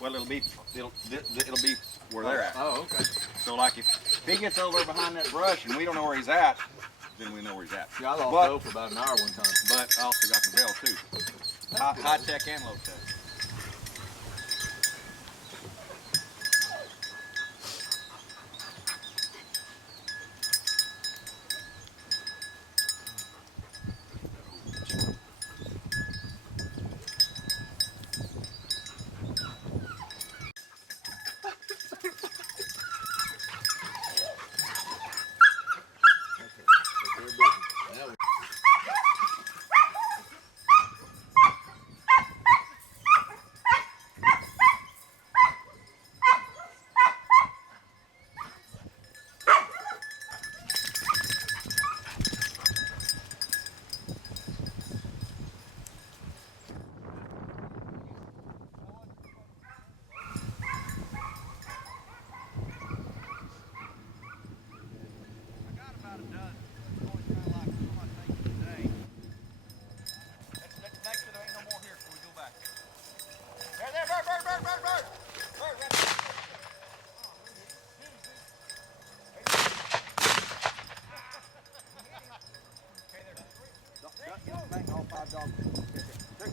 Well, it'll be where they're at. Oh, okay. So like if he gets over behind that brush and we don't know where he's at, then we know where he's at. Yeah, I lost Joe for about an hour one time. But I also got the bell too. High tech and low tech.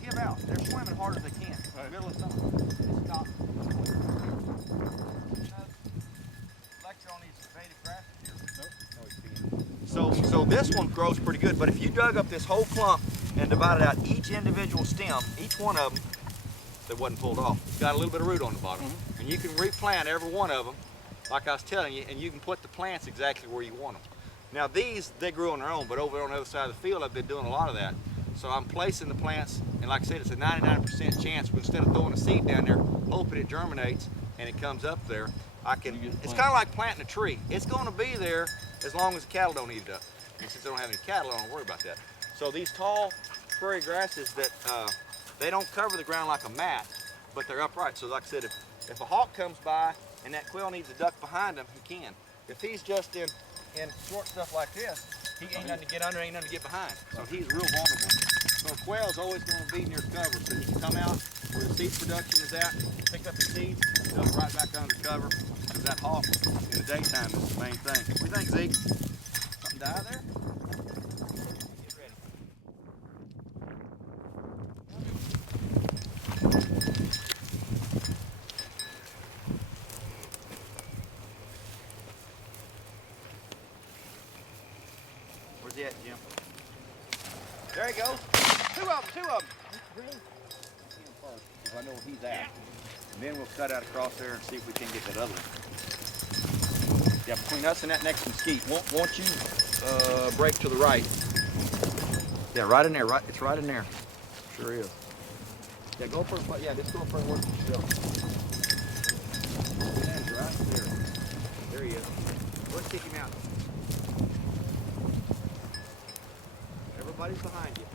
They're out. They're swimming hard as they can. Right. Middle of summer. Stop. Lecture on these native grasses here. Nope. So this one grows pretty good, but if you dug up this whole clump and divided out each individual stem, each one of them that wasn't pulled off, it's got a little bit of root on the bottom. Mm-hmm. And you can replant every one of them, like I was telling you, and you can put the plants exactly where you want them. Now these, they grew on their own, but over on the other side of the field, I've been doing a lot of that. So I'm placing the plants, and like I said, it's a 99% chance, instead of throwing a seed down there, hoping it germinates and it comes up there, it's kind of like planting a tree. It's going to be there as long as the cattle don't eat it up. And since I don't have any cattle, I don't worry about that. So these tall prairie grasses that, they don't cover the ground like a mat, but they're upright. So like I said, if a hawk comes by and that quail needs a duck behind him, he can. If he's just in short stuff like this, he ain't nothing to get under, ain't nothing to get behind. So he's real vulnerable. So a quail's always going to be near cover. So you can come out where the seed production is at, pick up the seeds, dump right back under cover. Because that hawk in the daytime is the main thing. What do you think, Zeke? Something die there? Get ready. Where's he at, Jim? There he goes. Two of them. Really? Because I know where he's at. And then we'll cut out across there and see if we can get that other one. Yeah, between us and that next mesquite, won't you break to the right? Yeah, right in there. Right, it's right in there. Sure is. Yeah, go for it. Yeah, just go for it. Work the show. That's right there. There he is. Let's kick him out. Everybody's behind you.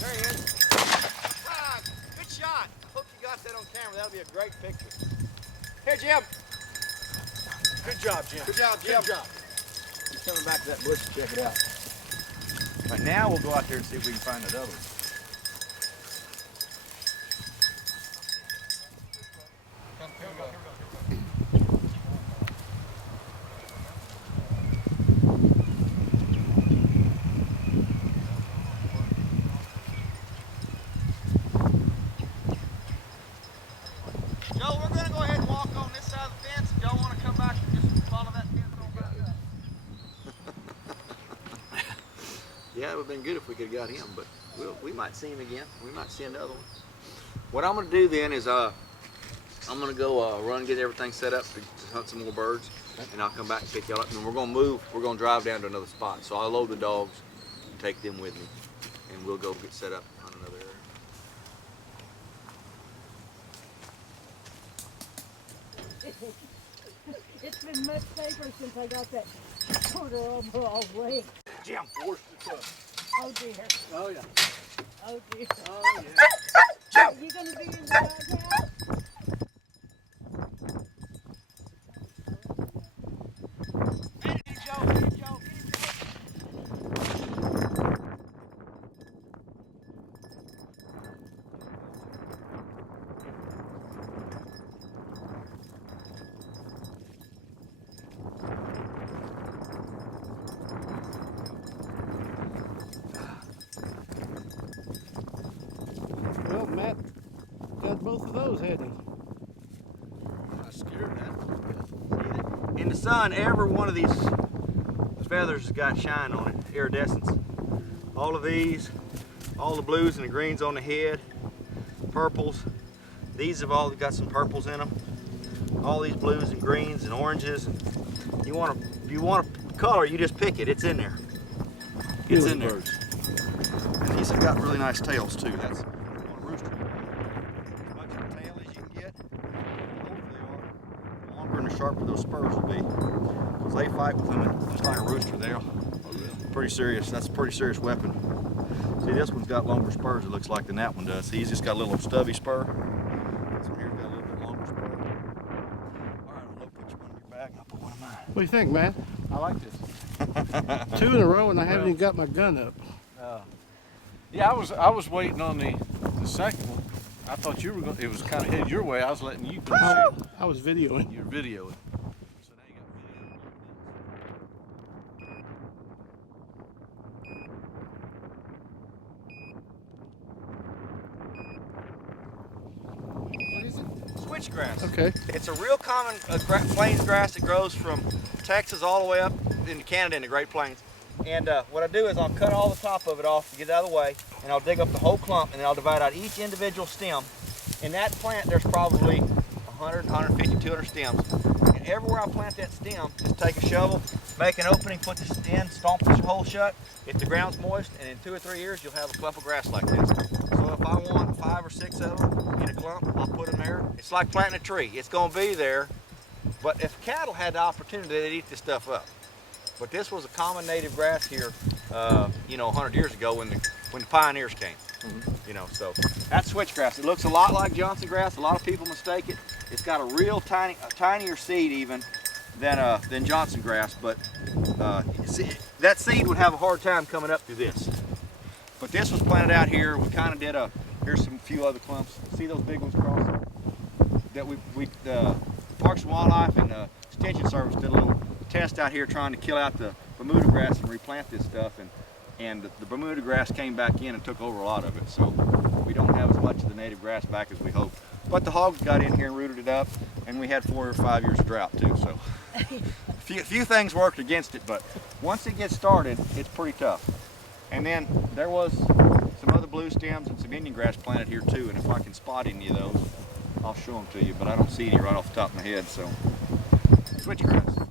There he is. Ah, good shot. Hope you got that on camera. That'll be a great picture. Here, Jim. Good job, Jim. Good job, Jim. Good job. He's coming back to that bush to check it out. Right now, we'll go out there and see if we can find that other one. Here we go. Joe, we're going to go ahead and walk on this side of the fence. If y'all want to come back and just follow that fence on back up. Yeah, it would have been good if we could have got him, but we might see him again. We might see another one. What I'm going to do then is I'm going to go run and get everything set up to hunt some more birds, and I'll come back and pick y'all up. And we're going to move. We're going to drive down to another spot. So I'll load the dogs, take them with me, and we'll go get set up on another area. It's been much safer since I got that quarter overall weight. Jim, forced the truck. Oh dear. Oh, yeah. Oh dear. Oh, yeah. Are you going to be in the doghouse? Matt got both of those, hadn't he? I scared that. In the sun, every one of these feathers has got shine on it, iridescence. All of these, all the blues and the greens on the head, purples. These have all got some purples in them. All these blues and greens and oranges. And you want a color, you just pick it. It's in there. It's in there. And these have got really nice tails too. That's on a rooster. As much of a tail as you can get. Hopefully are. The longer and the sharper those spurs will be. Because they fight with them just like a rooster. They're pretty serious. That's a pretty serious weapon. See, this one's got longer spurs, it looks like, than that one does. See, he's just got a little stubby spur. This one here's got a little bit longer spur. All right, I'll put you one in your bag and I'll put one in mine. What do you think, Matt? I like this. 2 in a row, and I haven't even got my gun up. Yeah, I was waiting on the second one. I thought you were going. It was kind of headed your way. I was letting you do it. I was videoing. You're videoing. So now you got video. What is it? Switchgrass. Okay. It's a real common plains grass that grows from Texas all the way up into Canada in the Great Plains. And what I do is I'll cut all the top of it off to get it out of the way, and I'll dig up the whole clump, and then I'll divide out each individual stem. In that plant, there's probably 100, 150, 200 stems. And everywhere I plant that stem, just take a shovel, make an opening, put the stem, stomp the hole shut. If the ground's moist, and in 2 or 3 years, you'll have a clump of grass like this. So if I want 5 or 6 of them in a clump, I'll put them there. It's like planting a tree. It's going to be there, but if cattle had the opportunity, they'd eat this stuff up. But this was a common native grass here, 100 years ago when the pioneers came. You know, so that's switchgrass. It looks a lot like Johnson grass. A lot of people mistake it. It's got a real tinier seed even than Johnson grass, but that seed would have a hard time coming up through this. But this was planted out here. We kind of did here's some few other clumps. See those big ones crossing? That the Parks and Wildlife and the Extension Service did a little test out here trying to kill out the Bermuda grass and replant this stuff, and the Bermuda grass came back in and took over a lot of it, so we don't have as much of the native grass back as we hoped. But the hogs got in here and rooted it up, and we had 4 or 5 years of drought too, so a few things worked against it, but once it gets started, it's pretty tough. And then there was some other blue stems and some Indian grass planted here too, and if I can spot any of those, I'll show them to you, but I don't see any right off the top of my head, so switchgrass.